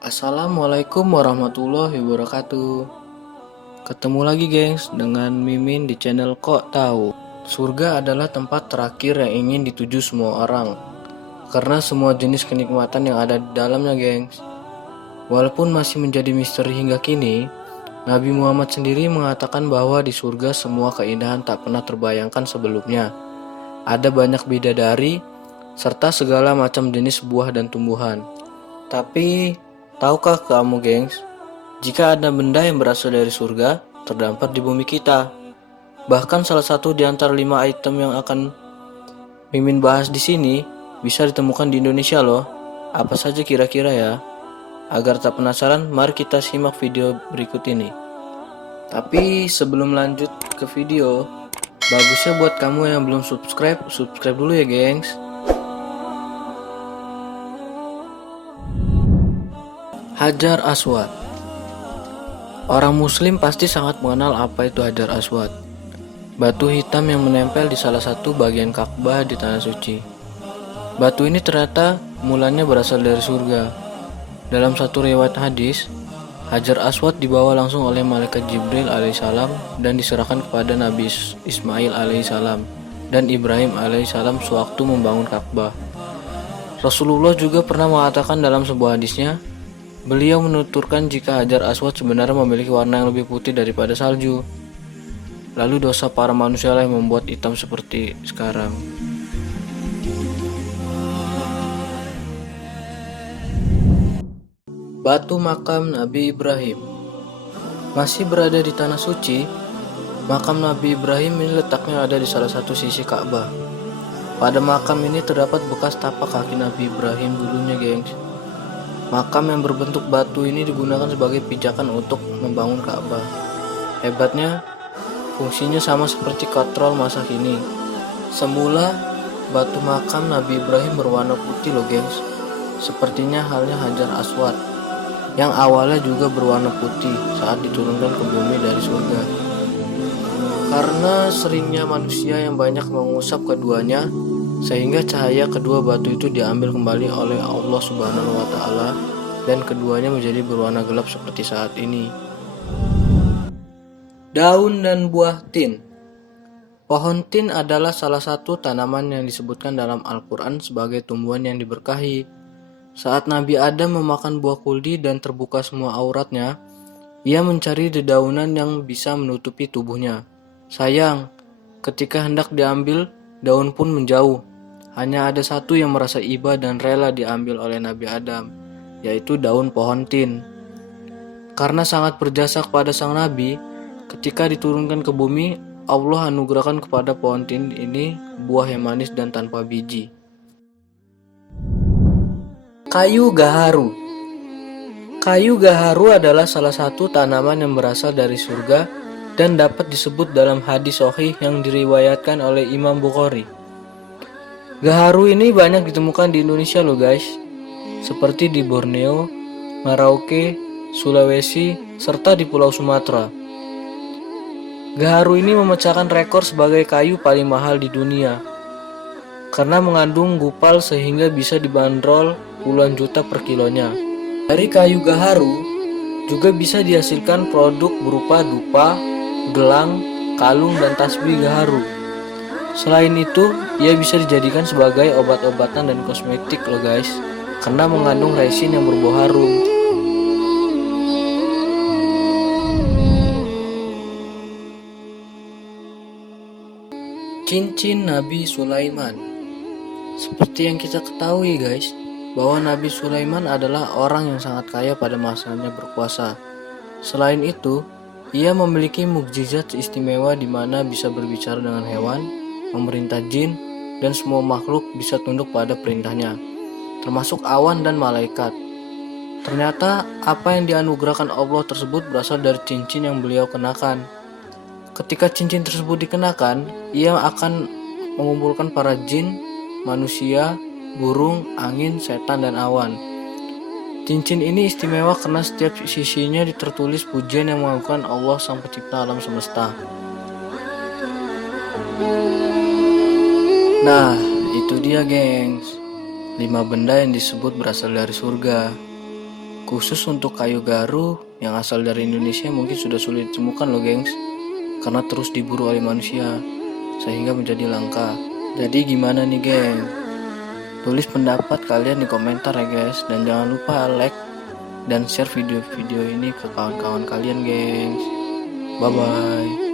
Assalamualaikum warahmatullahi wabarakatuh. Ketemu lagi gengs dengan Mimin di channel Kok Tahu. Surga adalah tempat terakhir yang ingin dituju semua orang, karena semua jenis kenikmatan yang ada di dalamnya gengs. Walaupun masih menjadi misteri hingga kini, Nabi Muhammad sendiri mengatakan bahwa di surga semua keindahan tak pernah terbayangkan sebelumnya. Ada banyak bidadari, serta segala macam jenis buah dan tumbuhan. Tapi, tahukah kamu gengs, jika ada benda yang berasal dari surga, terdampar di bumi kita. Bahkan salah satu di antara 5 item yang akan Mimin bahas di sini, bisa ditemukan di Indonesia loh. Apa saja kira-kira ya? Agar tak penasaran, mari kita simak video berikut ini. Tapi sebelum lanjut ke video, bagusnya buat kamu yang belum subscribe dulu ya gengs. Hajar Aswad. Orang muslim pasti sangat mengenal apa itu Hajar Aswad. Batu hitam yang menempel di salah satu bagian Ka'bah di Tanah Suci. Batu ini ternyata mulanya berasal dari surga. Dalam satu riwayat hadis, Hajar Aswad dibawa langsung oleh malaikat Jibril alaihissalam dan diserahkan kepada Nabi Ismail alaihissalam dan Ibrahim alaihissalam sewaktu membangun Ka'bah. Rasulullah juga pernah mengatakan dalam sebuah hadisnya, beliau menuturkan jika Hajar Aswad sebenarnya memiliki warna yang lebih putih daripada salju. Lalu dosa para manusia yang membuat hitam seperti sekarang. Batu makam Nabi Ibrahim. Masih berada di Tanah Suci, makam Nabi Ibrahim ini letaknya ada di salah satu sisi Ka'bah. Pada makam ini terdapat bekas tapak kaki Nabi Ibrahim dulunya gengs. Makam yang berbentuk batu ini digunakan sebagai pijakan untuk membangun Ka'bah. Hebatnya, fungsinya sama seperti katrol masa kini. Semula, batu makam Nabi Ibrahim berwarna putih loh gengs. Sepertinya halnya Hajar Aswad, yang awalnya juga berwarna putih saat diturunkan ke bumi dari surga. Karena seringnya manusia yang banyak mengusap keduanya, sehingga cahaya kedua batu itu diambil kembali oleh Allah Subhanahu wa Ta'ala, dan keduanya menjadi berwarna gelap seperti saat ini. Daun dan buah tin. Pohon tin adalah salah satu tanaman yang disebutkan dalam Al-Quran sebagai tumbuhan yang diberkahi. Saat Nabi Adam memakan buah kuldi dan terbuka semua auratnya, ia mencari dedaunan yang bisa menutupi tubuhnya. Sayang, ketika hendak diambil, daun pun menjauh. Hanya ada satu yang merasa iba dan rela diambil oleh Nabi Adam, yaitu daun pohon tin. Karena sangat berjasa kepada sang Nabi, ketika diturunkan ke bumi, Allah anugerahkan kepada pohon tin ini buah yang manis dan tanpa biji. Kayu gaharu. Kayu gaharu adalah salah satu tanaman yang berasal dari surga dan dapat disebut dalam hadis sahih yang diriwayatkan oleh Imam Bukhari. Gaharu ini banyak ditemukan di Indonesia loh guys, seperti di Borneo, Merauke, Sulawesi, serta di Pulau Sumatera. Gaharu ini memecahkan rekor sebagai kayu paling mahal di dunia karena mengandung gupal sehingga bisa dibanderol puluhan juta per kilonya. Dari kayu gaharu juga bisa dihasilkan produk berupa dupa, gelang, kalung, dan tasbih gaharu. Selain itu, ia bisa dijadikan sebagai obat-obatan dan kosmetik loh guys, karena mengandung resin yang berbau harum. Cincin Nabi Sulaiman. Seperti yang kita ketahui guys, bahwa Nabi Sulaiman adalah orang yang sangat kaya pada masanya berkuasa. Selain itu, ia memiliki mukjizat istimewa di mana bisa berbicara dengan hewan, memerintah jin, dan semua makhluk bisa tunduk pada perintahnya, termasuk awan dan malaikat. Ternyata apa yang dianugerahkan Allah tersebut berasal dari cincin yang beliau kenakan. Ketika cincin tersebut dikenakan, ia akan mengumpulkan para jin, manusia, burung, angin, setan, dan awan. Cincin ini istimewa karena setiap sisinya tertulis pujian yang mengagungkan Allah Sang Pencipta alam semesta. Nah, itu dia gengs, 5 benda yang disebut berasal dari surga. Khusus untuk kayu garu yang asal dari Indonesia mungkin sudah sulit ditemukan loh gengs, karena terus diburu oleh manusia sehingga menjadi langka. Jadi gimana nih geng? Tulis pendapat kalian di komentar ya guys, dan jangan lupa like dan share video-video ini ke kawan-kawan kalian gengs. Bye bye.